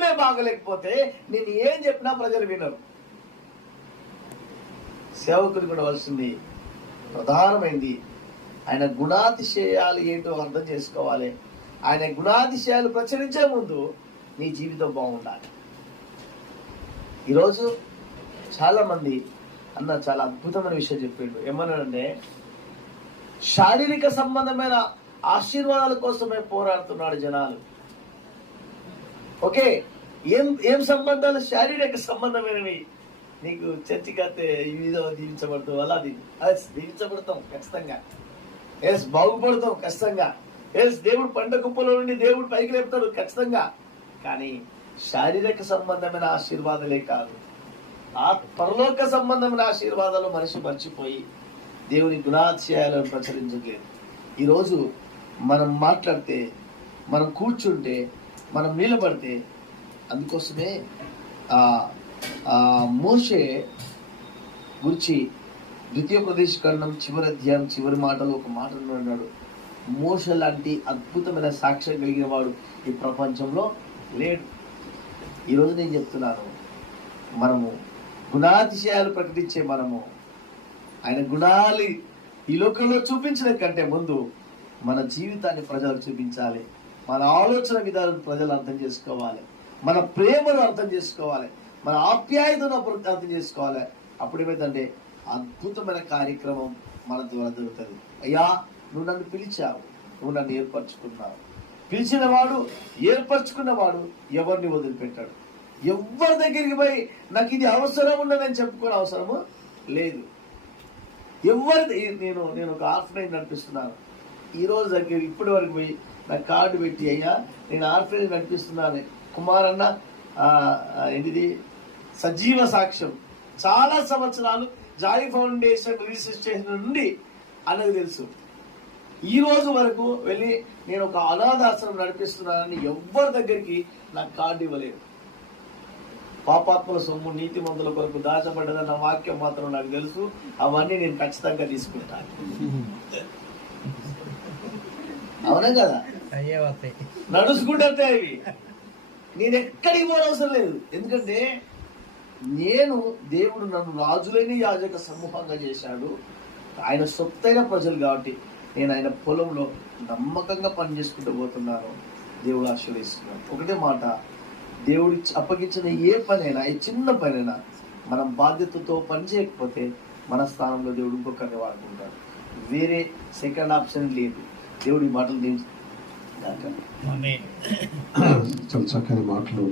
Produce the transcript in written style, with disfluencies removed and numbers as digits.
హృదయమే బాగలేకపోతే నేను ఏం చెప్పినా ప్రజలు వినరు. సేవకుడికి ఉండవలసింది ప్రధానమైంది ఆయన గుణాతిశయాలు ఏంటో అర్థం చేసుకోవాలి. ఆయన గుణాతిశయాలు ప్రచురించే ముందు నీ జీవితం బాగుండాలి. ఈరోజు చాలా మంది అన్న చాలా అద్భుతమైన విషయం చెప్పిండు. ఏమన్నాడంటే శారీరక సంబంధమైన ఆశీర్వాదాల కోసమే పోరాడుతున్నాడు జనాలు. ఓకే, ఏం సంబంధాలు? శారీరక సంబంధమైనవి. నీకు చర్చికి వస్తే ఈ విధంగా దీవించబడతావు, అలా దీవించబడతాం ఖచ్చితంగా. ఎస్, బాగుపడతాం ఖచ్చితంగా. ఎస్, దేవుడు పంట కుప్పలో నుండి దేవుడు పైకి లేపుతాడు ఖచ్చితంగా. కానీ శారీరక సంబంధమైన ఆశీర్వాదాలే కాదు, ఆ పరలోక సంబంధమైన ఆశీర్వాదాలు మనిషి మర్చిపోయి దేవుని గుణాతిశయాలను ప్రచురించలేదు. ఈరోజు మనం మాట్లాడితే, మనం కూర్చుంటే, మనం నిలబడితే, అందుకోసమే మోషే గురించి ద్వితీయోపదేశకాండం చివరి అధ్యాయం చివరి మాటలో ఒక మాట అన్నాడు, మోషే లాంటి అద్భుతమైన సాక్ష్యం కలిగిన వాడు ఈ ప్రపంచంలో లేడు. ఈరోజు నేను చెప్తున్నాను, మనము గుణాతిశయాలు ప్రకటించే మనము ఆయన గుణాలు ఈ లోకంలో చూపించడం కంటే ముందు మన జీవితాన్ని ప్రజలకు చూపించాలి. మన ఆలోచన విధాలను ప్రజలు అర్థం చేసుకోవాలి, మన ప్రేమను అర్థం చేసుకోవాలి, మన ఆప్యాయతను అర్థం చేసుకోవాలి. అప్పుడు ఏమైందంటే అద్భుతమైన కార్యక్రమం మన ద్వారా జరుగుతుంది. అయ్యా, నువ్వు నన్ను పిలిచావు, నువ్వు నన్ను ఏర్పరచుకున్నావు. పిలిచిన వాడు, ఏర్పరచుకున్నవాడు ఎవరిని వదిలిపెట్టాడు. ఎవరి దగ్గరికి పోయి నాకు ఇది అవసరం ఉన్నదని చెప్పుకునే అవసరము లేదు. నేను ఒక ఆర్ఫనైజ్ నడిపిస్తున్నాను. ఈరోజు దగ్గర ఇప్పటి వరకు పోయి నాకు కార్డు పెట్టి, అయ్యా నేను ఆర్ఫనైజ్ నడిపిస్తున్నాను కుమారన్న, ఏంటిది సజీవ సాక్ష్యం, చాలా సంవత్సరాలు జాయ్ ఫౌండేషన్ రిజిస్ట్రేషన్ నుండి అన్నది తెలుసు. ఈ రోజు వరకు వెళ్ళి నేను ఒక అనాథాశ్రమం నడిపిస్తున్నానని ఎవ్వరి దగ్గరికి నాకు కార్డు ఇవ్వలేదు. పాపాత్మల సొమ్ము నీతి మందుల కొరకు దాచబడ్డదన్న వాక్యం మాత్రం నాకు తెలుసు. అవన్నీ నేను ఖచ్చితంగా తీసుకుంటాను. అవునా కదా? నడుచుకుంటే అవి నేను ఎక్కడికి పోనవసరం లేదు. ఎందుకంటే దేవుడు నన్ను రాజులైన యాజక సమూహంగా చేశాడు. ఆయన సొత్తైన ప్రజలు కాబట్టి నేను ఆయన పొలంలో నమ్మకంగా పనిచేసుకుంటూ పోతున్నాను. దేవుడు ఆశీర్వదిస్తున్నాడు. ఒకటే మాట, దేవుడి అప్పగించిన ఏ పనైనా, ఏ చిన్న పనైనా మనం బాధ్యతతో పని చేయకపోతే మన స్థానంలో దేవుడు ఇంకొకరిని వాడుకుంటాడు. వేరే సెకండ్ ఆప్షన్ లేదు. దేవుడి మాటలు చాలా చక్కని మాటలు